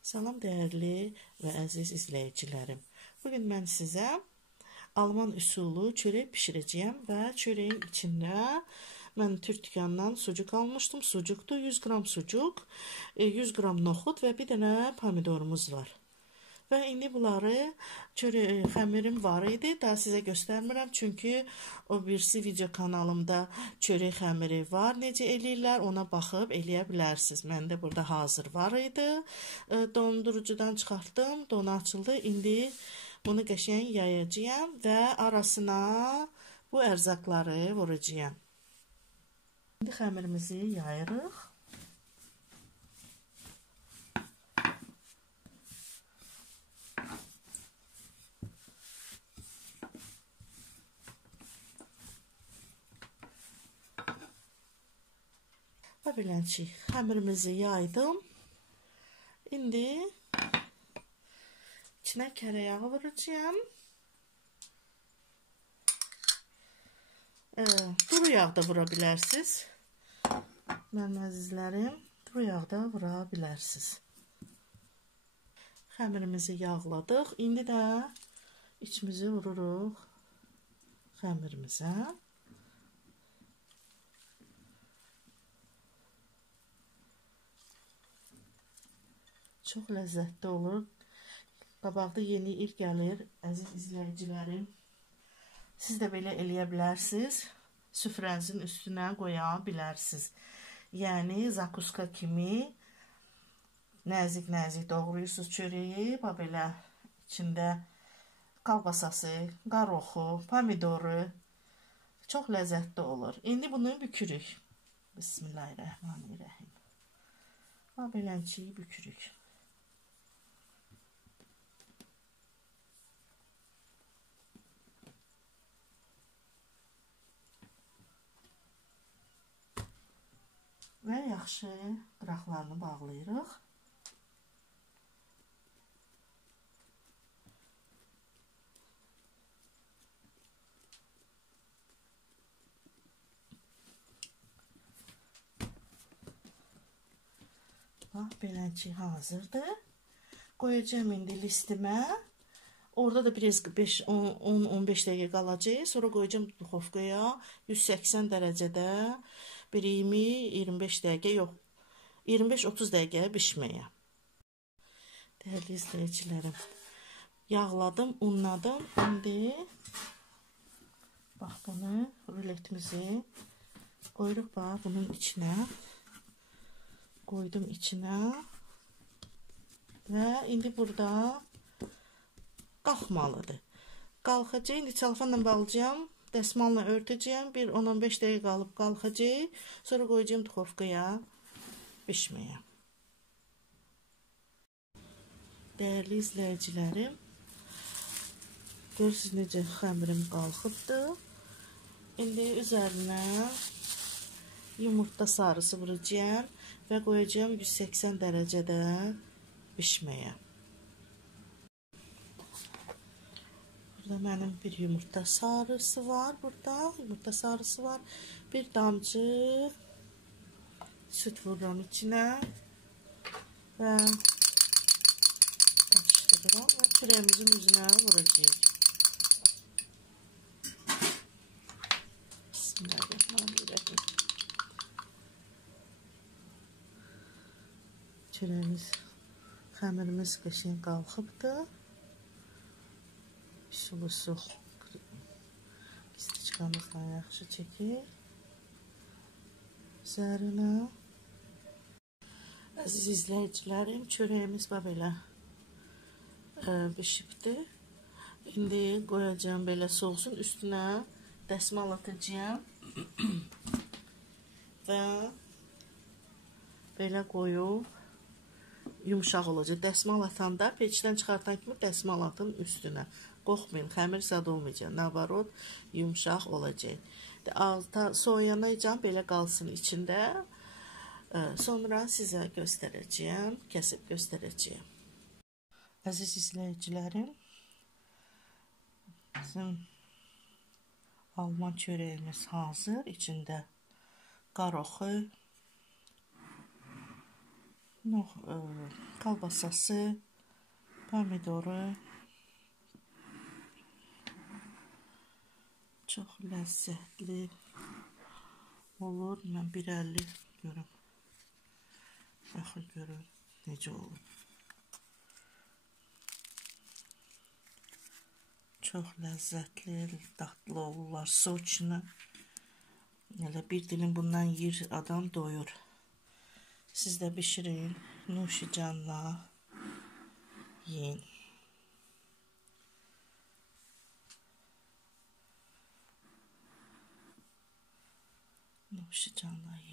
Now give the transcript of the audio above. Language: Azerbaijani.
Salam dəyərli və əziz izləyicilərim. Bugün mən sizə Alman üsulu çörək pişirəcəyəm və çörəyin içində mən Türk dükanından sucuk almışdım. Sucukdur, 100 qram sucuk, 100 qram noxud və bir dənə pomidorumuz var. Və indi bunları xəmirim var idi. Daha sizə göstərmirəm. Çünki o birisi video kanalımda çörək xəmiri var. Necə eləyirlər ona baxıb eləyə bilərsiniz. Məndə burada hazır var idi. Dondurucudan çıxartdım. Donu açıldı. İndi bunu qəşəng yayacağam və arasına bu ərzaqları vuracağam. İndi xəmirimizi yayırıq. Və beləncik, xəmirimizi yaydım. İndi içinə kərə yağı vuracağım. Duru yağ da vura bilərsiniz. Mənim əzizlərim, duru yağ da vura bilərsiniz. Xəmirimizi yağladıq. İndi də içimizi vururuq xəmirimizə. Çox ləzzətli olur. Qabaqda yeni il gəlir, əziz izləyicilərim. Siz də belə eləyə bilərsiniz. Süfrənizin üstünə qoya bilərsiniz. Yəni, zakuska kimi nəzik-nəzik doğrayırsınız çörəyi. Belə içində kalbasası, qaroxu, pomidoru. Çox ləzzətli olur. İndi bunu bükürük. Bismillahirrahmanirrahim. Belənciyi bükürük. Və yaxşı qıraqlarını bağlayırıq. Bax, beləncik hazırdır. Qoyacağım indi listimə. Orada da biraz 10-15 dəqiqə qalacaq. Sonra qoyacağım duxovkaya 180 dərəcədə bir 20-25 dəqiqə, yox, 25-30 dəqiqə bişməyə. Dəyərli izləyicilərim, yağladım, unladım. İndi bax, bunu, ruletimizi qoyuruq, bax, bunun içinə. Qoydum içinə. Və indi burada qalxmalıdır. Qalxacaq, indi çalfanla bağlayacağım. Dəsmalla örtəcəyəm. Bir 10-15 dəqiqə qalıb qalxacaq. Sonra qoyacağım duxovkaya bişməyə. Dəyərli izləyicilərim, görürsünüz necə xəmirim qalxıbdır. İndi üzərinə yumurta sarısı vuracağım və qoyacağım 180 dərəcədə bişməyə. Burada mənim bir yumurta sarısı var. Burada yumurta sarısı var. Bir damcı süt vururam içinə və karışdırıram və çörəyimizin üzünə vuracağıq. Bismillahirrahmanirrahim. Çörəyimiz, xəmirimiz qəşəng qalxıbdır. Sulu-su pistiçkamızla yaxşı çəkir üzərinə. Əziz izləyicilərim, çörəyimiz belə bişibdir. İndi qoyacağım belə soğusun, üstünə dəsmal atacağım və belə qoyub yumuşaq olacaq. Dəsmal atanda, peçdən çıxartan kimi dəsmal atın üstünə. Qorxmayın, xəmir sad olmayacaq. Navarot, yumuşaq olacaq. Alta soyanacan belə qalsın içində. Sonra sizə göstərəcəyəm, kəsib göstərəcəyəm. Əziz izləyicilərim, bizim Alman çörəyimiz hazır. İçində qaroxu, Kalbasası, pomidoru. Çox ləzzətli olur. Mən bir əlli görüm. Baxın görün necə olur. Çox ləzzətli, dadlı olurlar. Soçunu. Elə bir dilim bundan yer adam doyur. Siz də bişirin, nuşicanla yiyin. Nuşicanla yiyin.